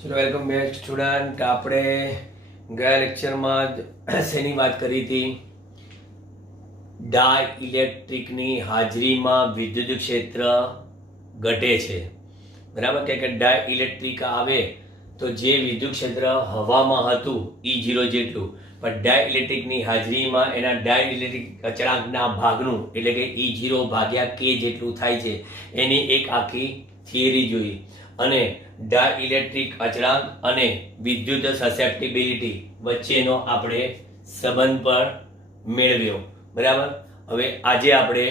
ચલો welcome back student. આપણે ગયા લેક્ચરમાં શેની વાત કરી હતી? ડાઇલેક્ટ્રિકની હાજરીમાં વિદ્યુત ક્ષેત્ર ઘટે છે. બરાબર કે ડાઇલેક્ટ્રિક આવે તો જે વિદ્યુત ક્ષેત્ર હવામાં હતું E0 જેટલું, પણ ડાઇલેક્ટ્રિકની હાજરીમાં એના ડાઇલેક્ટ્રિક અચળાંકના ભાગનું એટલે કે E0 ભાગ્યા K જેટલું થાય છે. એની એક આખી થિયરી જોઈ અને ડાઇલેક્ટ્રિક અચળાંક અને વિદ્યુત સસેપ્ટિબિલિટી વચ્ચેનો આપણે સંબંધ પણ મેળવ્યો. બરાબર. હવે આજે આપણે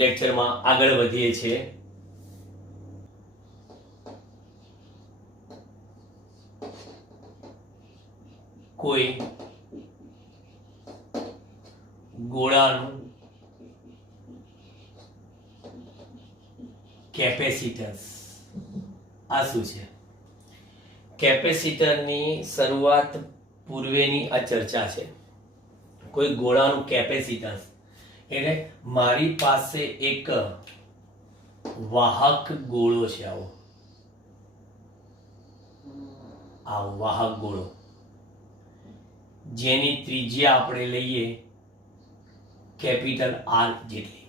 લેક્ચરમાં આગળ વધીએ છીએ. કોઈ ગોળાનું કેપેસિટન્સ. આ શું છે? કેપેસિટરની શરૂઆત પૂર્વેની આ ચર્ચા છે. કોઈ ગોળાનું કેપેસિટન્સ એટલે મારી પાસે એક વાહક ગોળો છે. આવો વાહક ગોળો જેની ત્રિજ્યા આપણે લઈએ કેપિટલ R જેટલી.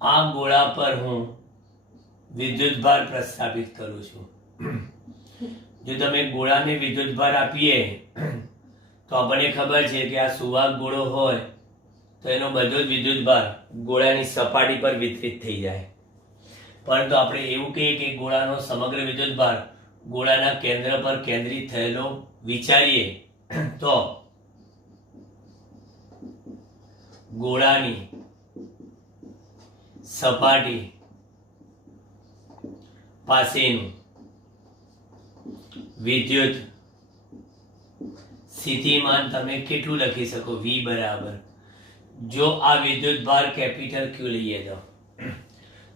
આ ગોળા પર હું વિદ્યુતભાર પ્રસ્થાપિત કરું છું. જો તમે ગોળાને વિદ્યુતભાર આપીએ તો આપણને ખબર છે કે આ સુવાહક ગોળો હોય તો એનો બધો જ વિદ્યુતભાર ગોળાની સપાટી પર વિતરિત થઈ જાય. પરંતુ આપણે એવું કહીએ કે ગોળાનો સમગ્ર વિદ્યુતભાર ગોળાના કેન્દ્ર પર કેન્દ્રિત થયેલો વિચારીએ તો ગોળાની સપાટી પાસેનું વિદ્યુત સ્થિતિમાન તમે કેટલું લખી શકો? V બરાબર, જો આ વિદ્યુતભાર કેપિટલ Q લઈએ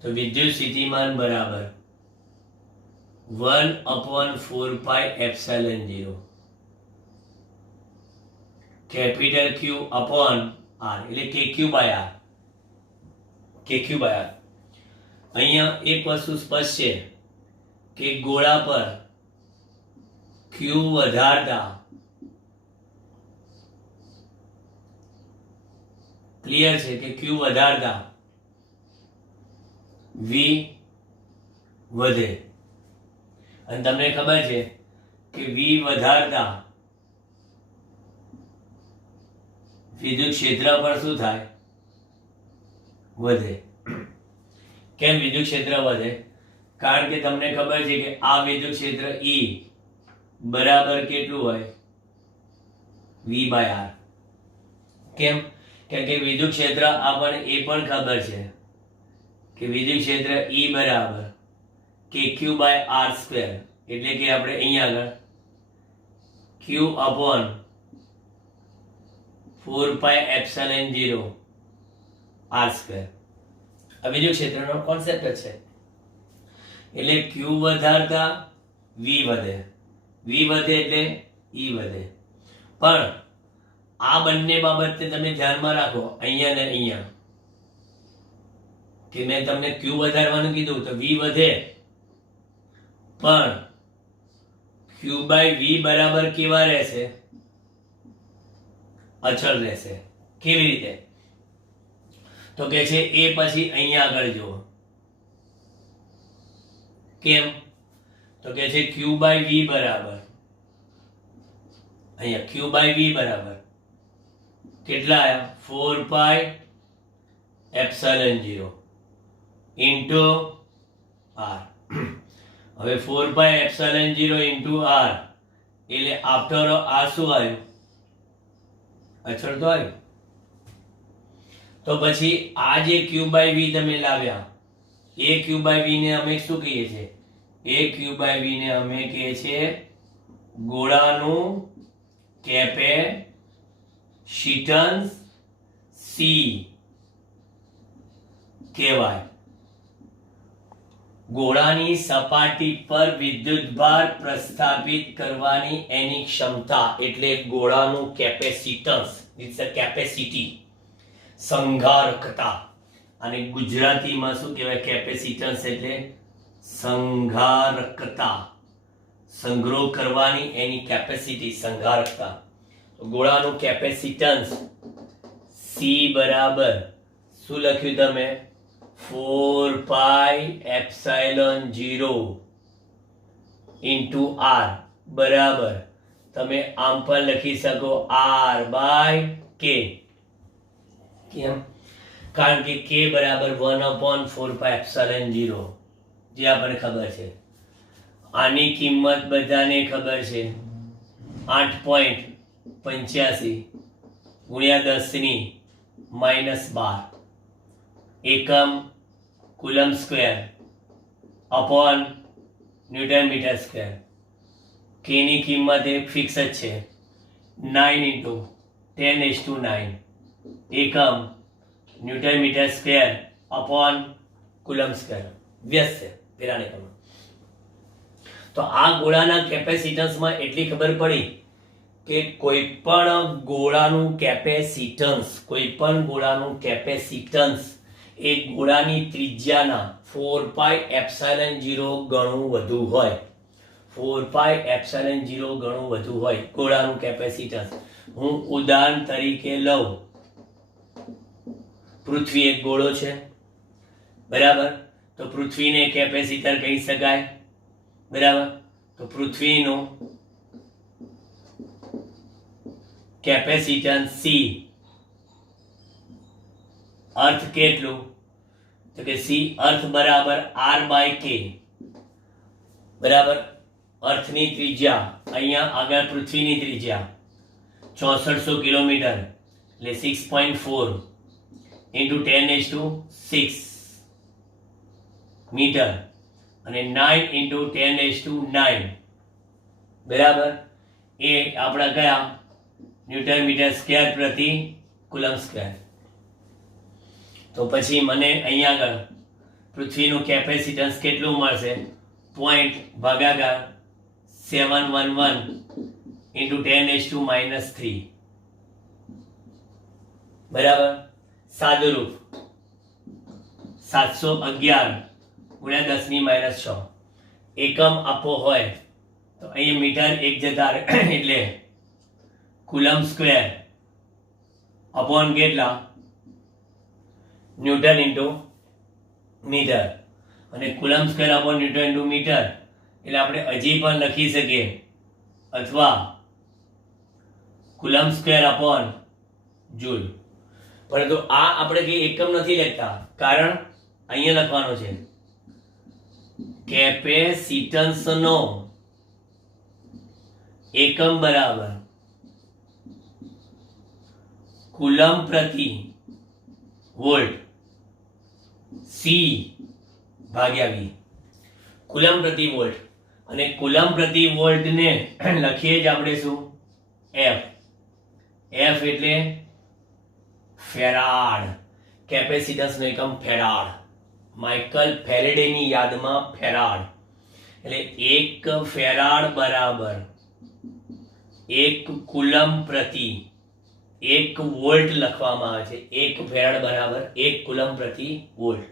તો વિદ્યુત સ્થિતિમાન બરાબર 1/4πε0 કેપિટલ Q અપોન R એટલે KQ/R. KQ/R. અહીંયા એક વસ્તુ સ્પષ્ટ છે કે ગોળા પર Q વધારતા ક્લિયર છે કે Q વધારતા V વધે અને તમને ખબર છે કે V વધારતા વિદ્યુત ક્ષેત્ર પર શું થાય? વધે. કેમ વિદ્યુત ક્ષેત્ર વધે? કારણ કે તમને ખબર છે કે આ વિદ્યુત ક્ષેત્ર E બરાબર કેટલું હોય? V/R. કેમ? કેમ કે વિદ્યુત ક્ષેત્ર આપણને એ પણ ખબર છે કે વિદ્યુત ક્ષેત્ર E બરાબર KQ/R². એટલે કે આપણે અહીંયા આગળ Q અપોન 4πε0 R². આ વિદ્યુત ક્ષેત્રનો કોન્સેપ્ટ છે. એટલે Q વધારતા V વધે, V વધે એટલે E વધે. પણ આ બંને બાબતને તમે ધ્યાનમાં રાખો, અહીંયા ને અહીંયા, કે મેં તમને Q વધારવાનું કીધું તો V વધે, પણ Q/V બરાબર કેવા રહેશે? અચળ રહેશે. કેવી રીતે? તો કે છે એ પછી અહીંયા આગળ જુઓ. કેમ? તો કે છે Q/V બરાબર અહીંયા Q/V બરાબર કેટલા આયા? 4πε0 ઇન્ટુ R. હવે 4πε0 ઇન્ટુ R એટલે આફ્ટર આ શું આવ્યું? અચળ તો આવ્યું. તો પછી આ જે Q/V તમે લાવ્યા એ Q/V ને અમે શું કહીએ છીએ? એ Q/V ને અમે કહીએ છીએ ગોળાનું કેપેસિટન્સ C કહેવાય. ગોળાની સપાટી પર વિદ્યુતભાર પ્રસ્થાપિત કરવાની એની ક્ષમતા એટલે ગોળાનું કેપેસિટન્સ, ઇટ્સ અ કેપેસિટી, સંઘારકતા. અને ગુજરાતીમાં શું કહેવાય? કેપેસિટન્સ એટલે સંઘારકતા. સંગ્રહ કરવાની એની કેપેસિટી સંધારકતા. તો ગોળાનું કેપેસિટન્સ સી બરાબર શું લખ્યું તમે 4 પાઈ એપ્સાઇલોન 0 ઇન્ટુ આર બરાબર તમે આમ પણ લખી શકો આર બાય કે. કેમ? કારણ કે કે બરાબર 1/4 પાઈ એપ્સાઇલોન 0 જે આપણને ખબર છે. આની કિંમત બધાને ખબર છે 8.85 ગુણ્યા 10 ની -12 એકમ coulomb square upon newton metre square. કે ની કિંમત એ ફિક્સ જ છે 9 × 10⁹ એકમ newton metre square upon coulomb square વ્યસ્ત છે પેલાને ખબર. તો આ ગોળાના કેપેસિટન્સમાં એટલી ખબર પડી કે કોઈ પણ ગોળાનું કેપેસિટન્સ એ ગોળાની ત્રિજ્યાના 4 પાઈ એપ્સાઇલોન 0 ગણું વધુ હોય. 4 પાઈ એપ્સાઇલોન 0 ગણું વધુ હોય ગોળાનું કેપેસિટન્સ. હું ઉદાહરણ તરીકે લઉં, પૃથ્વી એક ગોળો છે બરાબર. તો પૃથ્વીને કેપેસિટર કહી શકાય બરાબર. તો પૃથ્વીનું કેપેસિટન્સ સી અર્થ કેટલું? તો કે સી અર્થ બરાબર આર બાય કે બરાબર. અર્થની ત્રિજ્યા અહીંયા આગળ પૃથ્વીની ત્રિજ્યા 6400 કિલોમીટર એટલે 6.4 ઇન્ટુ 10⁶ મીટર અને 9 ઇન્ટુ 10⁹ બરાબર. એ આપણા કયા ન્યૂટન મીટર સ્ક્વેર પ્રતિ કુલમ સ્ક્વેર. તો પછી મને અહીંયા આગળ પૃથ્વીનું કેપેસિટન્સ કેટલું મળશે? 0.711 ઇન્ટુ 10⁻³ બરાબર. સાદુરૂપ 711 ગુણ્યા 10⁻6 એકમ આપો હોય તો અહીંયા મીટર એક જતા એટલે કુલમ સ્ક્વેર અપોન કેટલા ન્યૂટન ઇન્ટુ મીટર. અને coulomb square upon newton into metre એટલે આપણે હજી પણ લખી શકીએ અથવા કુલમ સ્ક્વેર અપોન જૂલ. પરંતુ આ આપણે કઈ એકમ નથી લખતા કારણ અહીંયા લખવાનો છે કેપેસિટન્સનો એકમ બરાબર કુલમ પ્રતિ વોલ્ટ સી ભાગ્યા વી. કુલમ પ્રતિ વોલ્ટ અને કુલમ પ્રતિ વોલ્ટ ને લખીએ જ આપણે શું એફ. એફ એટલે ફેરાડ. કેપેસિટન્સનો એકમ ફેરાડ. માઇકલ ફેરેડેની યાદમાં ફેરાડ. એટલે 1 ફેરાડ બરાબર 1 કુલમ પ્રતિ 1 વોલ્ટ લખવામાં આવે છે. 1 ફેરાડ બરાબર 1 કુલમ પ્રતિ વોલ્ટ.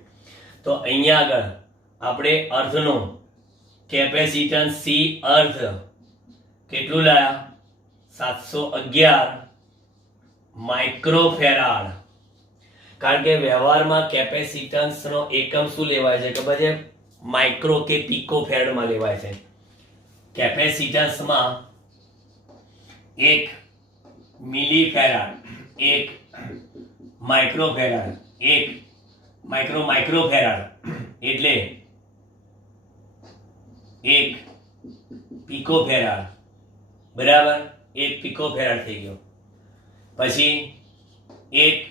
તો અહીંયા આગળ આપણે અર્થનો કેપેસિટન્સ સી અર્થ કેટલું લાયા 711 માઇક્રોફેરાડ. કારણ કે વ્યવહારમાં કેપેસિટન્સનો એકમ શું લેવાય છે ખબર છે? માઇક્રો કે પિકો ફેરાડમાં લેવાય છે. કેપેસિટન્સમાં 1 મિલીફેરાડ 1 માઇક્રોફેરાડ 1 માઇક્રોફેરાડ એટલે 1 પિકોફેરાડ બરાબર. 1 પિકોફેરાડ થઈ ગયો. પછી 1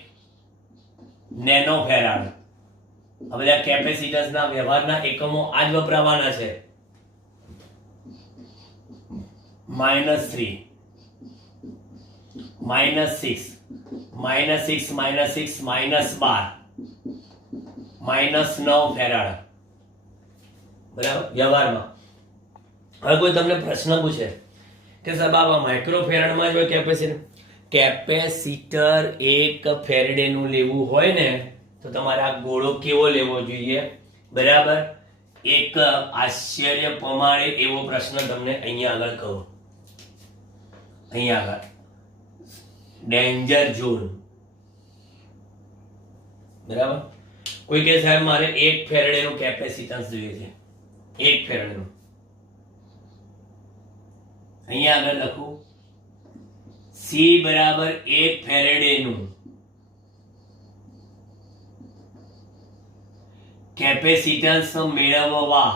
નેનોફેરાડ. આ બધા કેપેસિટન્સના વ્યવહારના એકમો આ જ વપરાવાના છે. -3 -6 -9 ફેરાડ બરાબર વ્યવહારમાં. હવે કોઈ તમને પ્રશ્ન પૂછે કે સાહેબ આ માઇક્રોફેરાડમાં જ કેપેસિટર 1 ફેરેડેનું લેવું હોય ને તો તમારે આ ગોળો કેવો લેવો જોઈએ બરાબર? એક આશ્ચર્ય પમાડે એવો પ્રશ્ન તમને અહીંયા આગળ કહું. અહીંયા આગળ ડેન્જર ઝોન, બરાબર. કોઈ કહે સાહેબ મારે 1 ફેરેડેનું કેપેસિટન્સ જોઈએ છે, 1 ફેરેડેનું. અહીંયા આગળ લખું C બરાબર 1 ફેરેડેનું કેપેસિટન્સ મેળવવા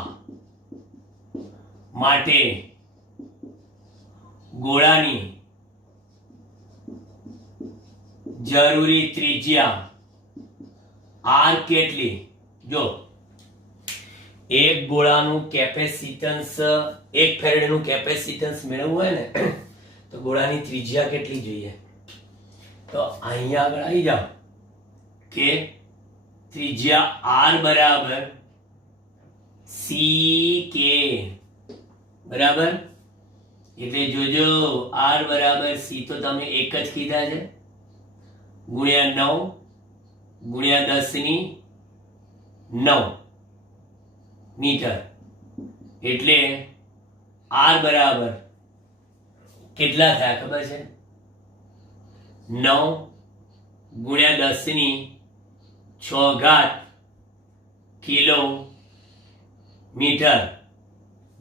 માટે ગોળાની જરૂરી ત્રિજ્યા R કેટલી? જો એક ગોળાનું કેપેસિટન્સ 1 ફેરેડેનું કેપેસિટન્સ મેળવવું હોય ને તો ગોળાની ત્રિજ્યા કેટલી જોઈએ? તો અહીંયા આગળ આવી જાઓ કે ત્રિજ્યા R બરાબર CK, બરાબર. એટલે જોજો R બરાબર C તો તમે એક જ કીધા છે, ગુણ્યા 9 ગુણ્યા 10 ની 9 મીટર. એટલે R બરાબર કેટલા થયા ખબર છે? 9 ગુણ્યા 10 ની 6 ઘાત કિલોમીટર.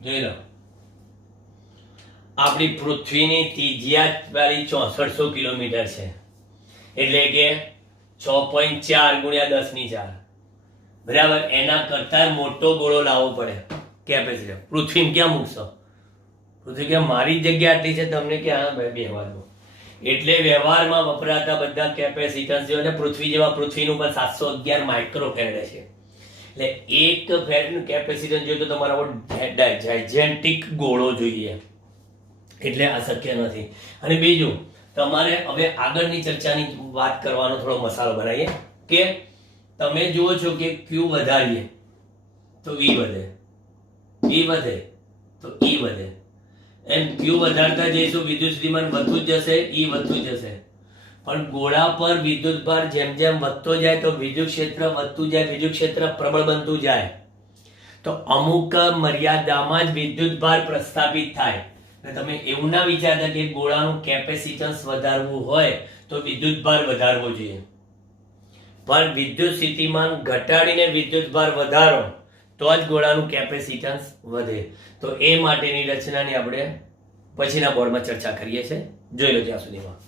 જોઈ લો આપણી પૃથ્વીની ત્રિજ્યા વાળી 6400 કિલોમીટર છે, એટલે કે 6.4 ગુણ્યા 10 ની 4, બરાબર. એના કરતા મોટો ગોળો લાવવો પડે કેપેસિટર. પૃથ્વી ક્યાં મૂકશો? પૃથ્વી કે મારી જગ્યા આટલી છે, તમને ક્યાં બેહવા દો. એટલે વ્યવહારમાં વપરાતા બધા કેપેસિટન્સ જો ને પૃથ્વી જેવા, પૃથ્વીનું પણ 711 માઇક્રોફેરેડ છે. એટલે 1 ફેરેડનું કેપેસિટન્સ જોઈએ તો તમારો જાયજેન્ટિક ગોળો જોઈએ, એટલે આ શક્ય નથી. અને બીજું, તમારે હવે આગળની ચર્ચાની વાત કરવાનો થોડો મસાલો બનાવીએ કે તમે જુઓ છો કે Q વધારીએ તો V વધે, V વધે તો E વધે. એમ Q વધારતા જઈશું વિદ્યુત સ્થિતિમાન વધતું જ જશે, E વધતું જશે. પણ ગોળા પર વિદ્યુતભાર જેમ જેમ વધતો જાય તો વિદ્યુત ક્ષેત્ર વધતું જાય, વિદ્યુત ક્ષેત્ર પ્રબળ બનતું જાય. તો અમુક મર્યાદામાં જ વિદ્યુતભાર પ્રસ્થાપિત થાય. તમે એવું ના વિચારતા કે ગોળાનું કેપેસિટન્સ વધારવું હોય તો વિદ્યુતભાર વધારવો જોઈએ, પણ વિદ્યુત સ્થિતિમાન ઘટાડીને વિદ્યુતભાર વધારો તો જ ગોળાનું કેપેસિટન્સ વધે. તો એ માટેની રચનાની આપણે પછીના બોર્ડમાં ચર્ચા કરીએ છીએ. જોઈ લો ત્યાં સુધીમાં.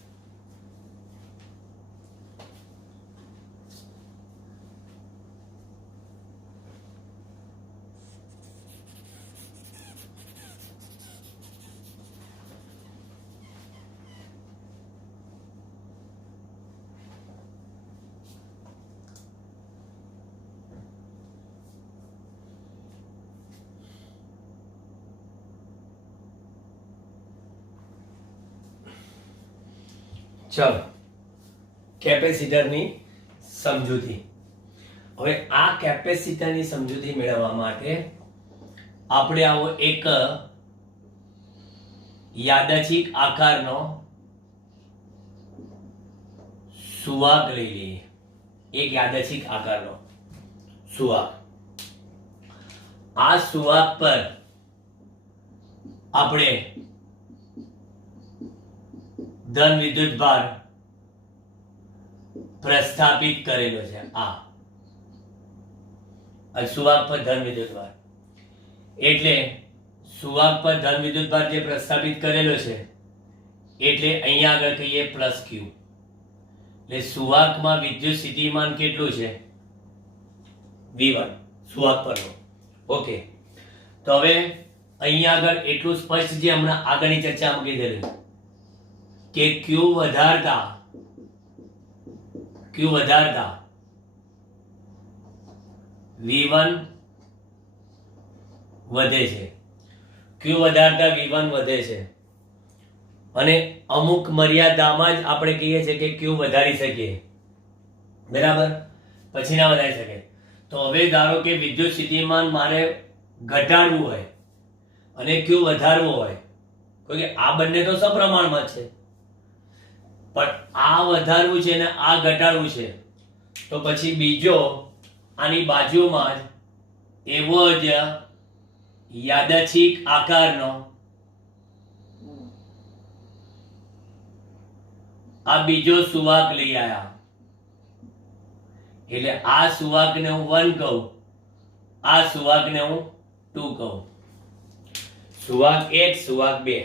ચલો, કેપેસિટરની સમજૂતી. હવે આ કેપેસિટરની સમજૂતી મેળવવા માટે આપણે આવો એક યાદચ્છિક આકારનો સુવાહક લઈ લઈએ. એક યાદચ્છિક આકારનો સુવાહક. આ સુવાહક પર આપણે ધન વિદ્યુતભાર પ્રસ્થાપિત કરેલો છે. આ સુવાહક પર ધન વિદ્યુતભાર, એટલે સુવાહક પર ધન વિદ્યુતભાર જે પ્રસ્થાપિત કરેલો છે એટલે અહીંયા આગળ કહીએ પ્લસ Q. એટલે સુવાહકમાં વિદ્યુત સ્થિતિમાન કેટલું છે? V1 સુવાહક પરનું. ઓકે, તો હવે અહીંયા આગળ એટલું સ્પષ્ટ જે હમણાં આગળની ચર્ચામાં કીધેલું કે Q વધારતા V1 વધે છે. Q વધારતા V1 વધે છે અને અમુક મર્યાદામાં જ આપણે કહીએ છીએ કે Q વધારી શકીએ, બરાબર, પછી ના વધારી શકે. તો હવે ધારો કે વિદ્યુત સ્થિતિમાન મારે ઘટાડવું હોય અને Q વધારવો હોય, કે આ બંને તો સપ્રમાણમાં છે, પણ આ વધારવું છે ને આ ઘટાડવું છે, તો પછી બીજો આની બાજુમાં જ એવો જ યાદચ્છિક આકારનો આ બીજો સુવાક લઈ આયા, એટલે આ સુવાકને હું 1 કહું, આ સુવાકને હું 2 કહું. સુવાક 1, સુવાક 2.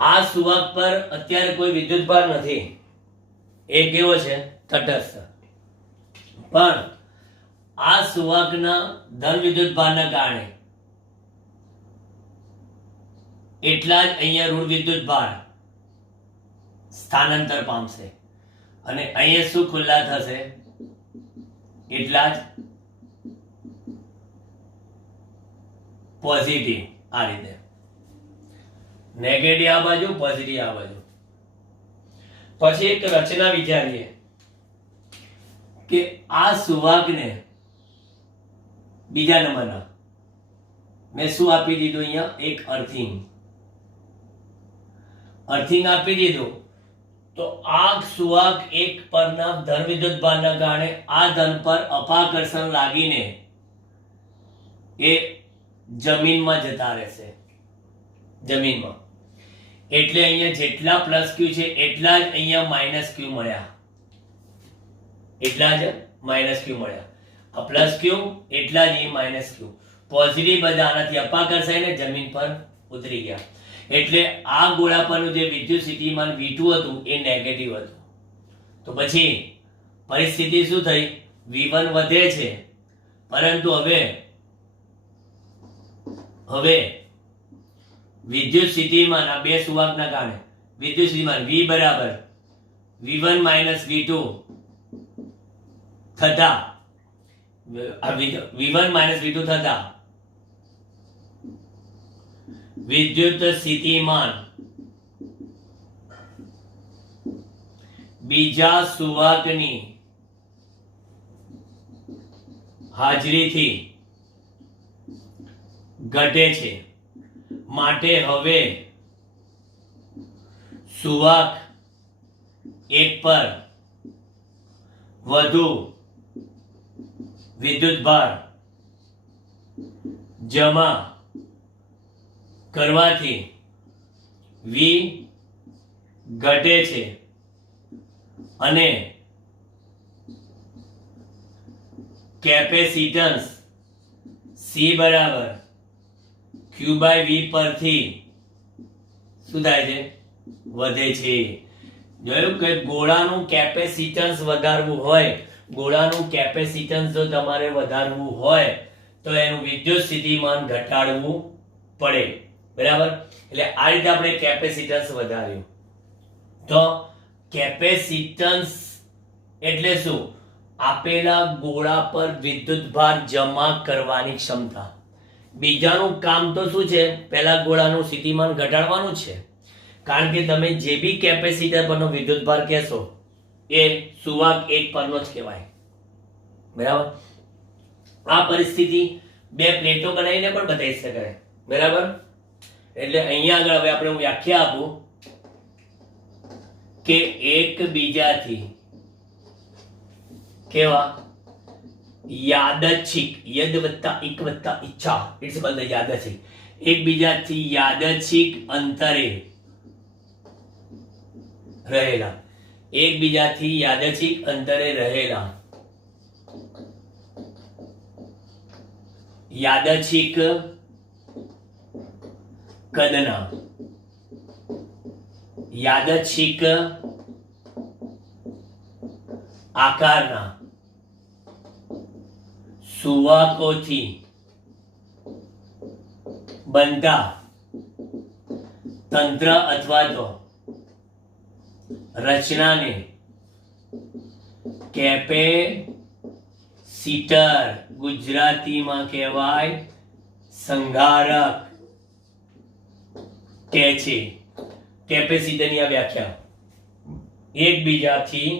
આ સુવાક પર અત્યારે કોઈ વિદ્યુતભાર નથી, એ કેવો છે? તટસ્થ. પણ આ સુવાકના ધન વિદ્યુતભારના કારણે એટલા જ અહીંયા ઋણ વિદ્યુતભાર સ્થાનાંતર પામશે અને અહીંયા શું ખુલ્લા થશે? એટલા જ પોઝિટિવ. આ રીતે નેગેટિવ આ બાજુ, પોઝિટિવ આ બાજુ. પછી એક રચના વિચારીએ કે આ સુવાકને બીજા નંબરના મેં શું આપી દીધું? અહીંયા એક અર્થિંગ આપી દીધું. તો આ સુવાક એક પરના ધન વિદ્યુતભારના કારણે આ ધન પર અપાકર્ષણ લાગીને એ જમીનમાં જતા રહેશે. જમીનમાં એટલે અહીંયા જેટલા પ્લસ ક્યુ છે એટલા જ અહીંયા માઇનસ ક્યુ મળ્યા. એટલા જ માઇનસ ક્યુ મળ્યા. આ પ્લસ ક્યુ એટલા જ અહીં માઇનસ ક્યુ. પોઝિટિવ બધા આનાથી અપાકર્ષાઈને જમીન પર ઉતરી ગયા. એટલે આ ગોળા પરનું જે વિદ્યુત સ્થિતિમાન V2 હતું એ નેગેટિવ હતું. તો પછી પરિસ્થિતિ શું થઈ? V1 વધે છે, પરંતુ હવે વિદ્યુત સ્થિતિમાન આ બે સુવાકના કારણે વિદ્યુત સ્થિતિમાન V બરાબર V1 માઇનસ V2 થતા V1 માઇનસ V2 થતા વિદ્યુત સ્થિતિમાન બીજા સુવાકની હાજરીથી ઘટે છે. માટે હવે સુવાક એક પર વધુ વિદ્યુતભાર જમા કરવાથી V ઘટે છે અને કેપેસિટન્સ C બરાબર Q/V પરથી શું થાય છે? વધે છે. જોયું કે ગોળાનું કેપેસિટન્સ વધારવું હોય, ગોળાનું કેપેસિટન્સ જો તમારે વધારવું હોય તો એનું વિદ્યુત સ્થિતિમાન ઘટાડવું પડે. બરાબર? એટલે આ રીતે આપણે કેપેસિટન્સ વધાર્યું. તો કેપેસિટન્સ એટલે શું? આપેલા ગોળા પર વિદ્યુતભાર જમા કરવાની ક્ષમતા. બીજાનું કામ તો શું છે? પહેલા ગોળાનું સ્થિતિમાન ઘટાડવાનું છે. કારણ કે તમે જે બી કેપેસિટર પરનો વિદ્યુતભાર કહેશો એ સુવાક એક પરનો જ કહેવાય. બરાબર? આ પરિસ્થિતિ બે પ્લેટો બનાવીને પણ બતાવી શકાય. બરાબર? એટલે અહીંયા આગળ હવે આપણે હું વ્યાખ્યા આપું કે એકબીજાથી કેવા યાદચ્છિક, યદ વત્તા ઇક વત્તા ઈચ્છા, ઇટ્સ કોલ્ડ ધ યાદચ્છિક. એકબીજાથી યાદચ્છિક અંતરે રહેલા, એકબીજાથી યાદચ્છિક અંતરે રહેલા યાદચ્છિક કદના, યાદચ્છિક આકારના સુવાકોથી બનતા તંત્ર અથવા તો રચનાને કેપેસિટર, ગુજરાતીમાં કહેવાય સંધારક કહે છે. કેપેસિટરની આ વ્યાખ્યા એકબીજાથી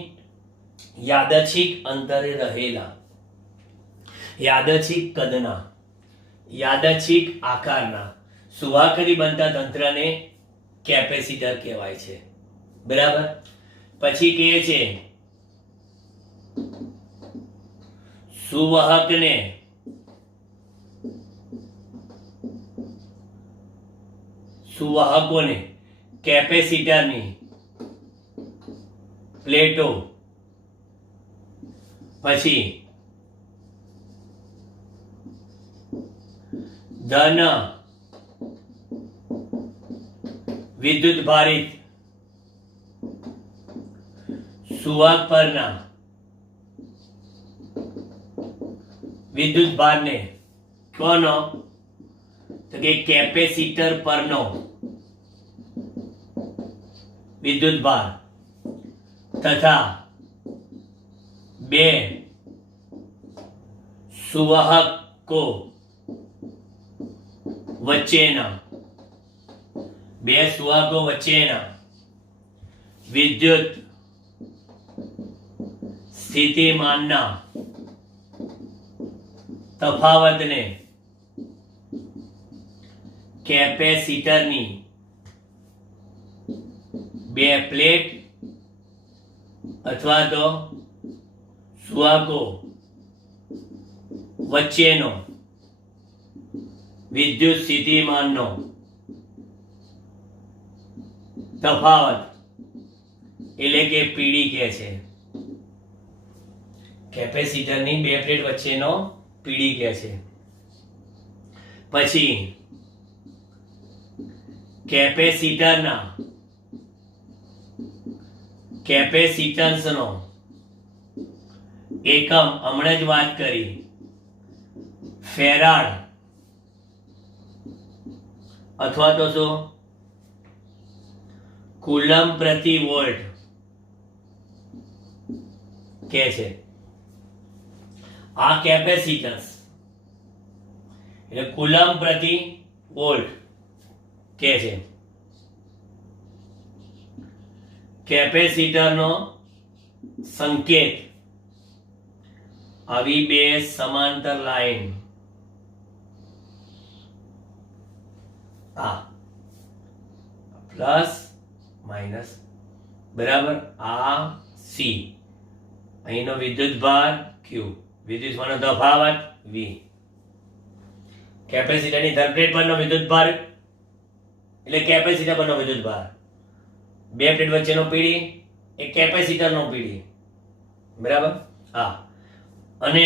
યાદચ્છિક અંતરે રહેલા, યાદચ્છિક કદના, યાદચ્છિક આકારના સુવાકથી બનતા તંત્રને કેપેસિટર કહેવાય છે. બરાબર? પછી કહે છે સુવાહકને સુવાહકોને કેપેસિટરની પ્લેટો, પછી ધન વિદ્યુત ભારિત સુવાહક પરના વિદ્યુત ભારને કોનો? તો કે કેપેસિટર પરનો વિદ્યુત ભાર તથા બે સુવાહકો વચ્ચેના વિદ્યુત સ્થિતિમાનના તફાવતને કેપેસિટરની બે પ્લેટ અથવા તો સુવાહકો વચ્ચેનો વિદ્યુત સ્થિતિમાનનો તફાવત એટલે કે પીડી કહે છે. કેપેસિટરની બે પ્લેટ વચ્ચેનો પીડી કહે છે. પછી કેપેસિટન્સનો એકમ હમણાં જ વાત કરી ફેરાડ અથવા તો શું કુલમ પ્રતિ વોલ્ટ કે છે. આ કેપેસિટન્સ એટલે કુલમ પ્રતિ વોલ્ટ કે છે. કેપેસિટરનો સંકેત આવી બે સમાંતર લાઈન આ પ્લસ માઇનસ બરાબર આ સી, અહીંનો વિદ્યુત ભાર ક્યુ, વિદ્યુત ભારનો તફાવત વી. કેપેસિટરની ધરપ્લેટ પરનો વિદ્યુત ભાર એટલે કેપેસિટર પરનો વિદ્યુત ભાર. બે પ્લેટ વચ્ચેનો પીડી એ કેપેસિટરનો પીડી બરાબર. હા, અને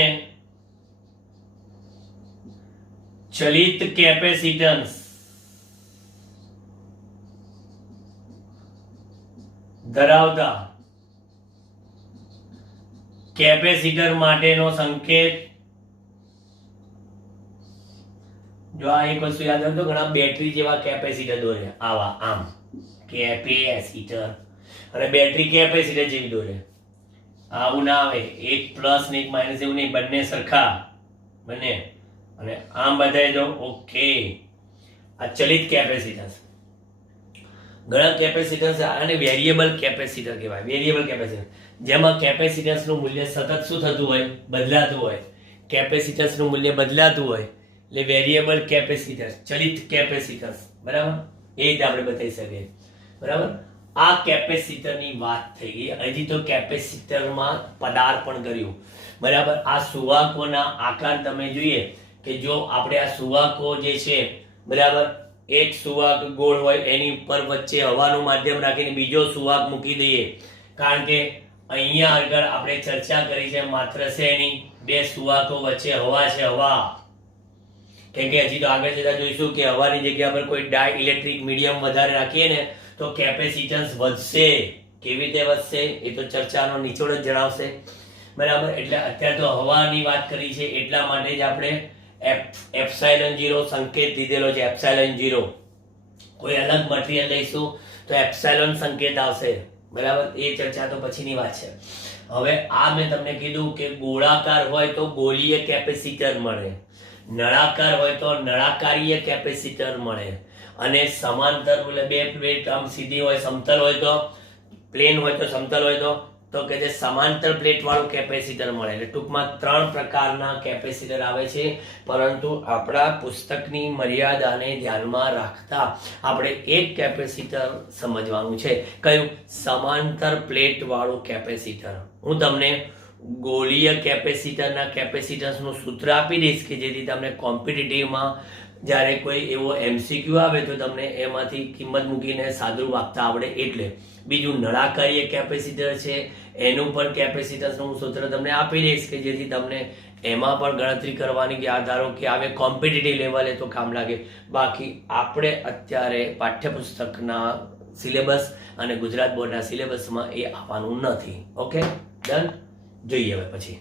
ચલિત કેપેસિટન્સ ધરાવતા કેપેસિટર માટેનો સંકેત. જો આ એક વસ્તુ યાદ રાખજો, ઘણા બેટરી જેવા કેપેસિટર દોરે આવા આમ કેપેસિટર, અને બેટરી કેપેસિટર જેવી દોરે. આવું ના આવે, એક પ્લસ ને એક માઇનસ એવું નહીં, બંને સરખા બંને. અને આમ બતાવી દો. ઓકે, આ ચલિત કેપેસિટન્સ. ઘણા કેપેસિટન્સ આને વેરિયેબલ કેપેસિટર કહેવાય. વેરિયેબલ કેપેસિટર જેમાં કેપેસિટન્સનું મૂલ્ય સતત શું થતું હોય? બદલાતું હોય. કેપેસિટન્સનું મૂલ્ય બદલાતું હોય એટલે વેરિયેબલ કેપેસિટર, ચલિત કેપેસિટન્સ બરાબર. એ રીતે આપણે બતાવી શકીએ બરાબર. આ કેપેસિટરની વાત થઈ ગઈ. હજી તો કેપેસિટરમાં પદાર્પણ કર્યું બરાબર. આ સુવાહકોના આકાર તમે જોઈએ કે જો આપણે આ સુવાહકો જે છે બરાબર, એક સુવાહક ગોળ હોય એની ઉપર વચ્ચે હવાનું માધ્યમ રાખીને બીજો સુવાહક મૂકી દઈએ, કારણ કે અહીંયા આગળ આપણે ચર્ચા કરી છે માત્ર છે એની બે સુવાહકો વચ્ચે હવા છે, હવા. કેમ કે હજી તો આગળ જતા જોઈશું કે હવાની જગ્યા પર કોઈ ડાઇલેક્ટ્રિક મીડિયમ વધારે રાખીએ ને તો કેપેસિટન્સ વધશે. કેવી રીતે વધશે એ તો ચર્ચાનો નિચોડ જ જણાવશે બરાબર. એટલે અત્યારે તો હવાની વાત કરી છે એટલા માટે જ આપણે એપ્સાઇલન 0 સંકેત લીધેલો છે. એપ્સાઇલન 0 કોઈ અલગ મટીરીયલ લઈશું તો એપ્સાઇલન સંકેત આવશે બરાબર. એ ચર્ચા તો પછીની વાત છે. હવે આ મેં તમને કીધું કે ગોળાકાર હોય તો ગોળીય કેપેસિટર મળે, નળાકાર હોય તો નળાકારીય કેપેસિટર મળે, અને સમાંતર એટલે બે પ્લેટ આમ સીધી હોય, સમતલ હોય તો પ્લેન હોય તો સમતલ હોય તો કે જે સમાંતર પ્લેટ વાળું કેપેસિટર મળે. એટલે ટૂંકમાં 3 પ્રકારના કેપેસિટર આવે છે, પરંતુ આપણા પુસ્તકની મર્યાદાને ધ્યાનમાં રાખતા આપણે એક કેપેસિટર સમજવાનું છે. કયું? સમાંતર પ્લેટ વાળું કેપેસિટર. હું તમને ગોળીય કેપેસિટરના કેપેસિટન્સનું સૂત્ર આપી દઈશ કે જેથી તમને કોમ્પિટિટિવમાં જ્યારે કોઈ એવો MCQ આવે તો તમને એમાંથી કિંમત મૂકીને સાદુરૂપ આપતા આવડે એટલે. બીજું નળાકારીય કેપેસિટર છે, એનું પણ કેપેસિટન્સનું હું સૂત્ર તમને આપી દઈશ કે જેથી તમને એમાં પણ ગણતરી કરવાની કે આ ધારો કે આવે કોમ્પિટિટિવ લેવલે તો કામ લાગે. બાકી આપણે અત્યારે પાઠ્યપુસ્તકના સિલેબસ અને ગુજરાત બોર્ડના સિલેબસમાં એ આવવાનું નથી. Okay, done. જોઈએ હવે પછી.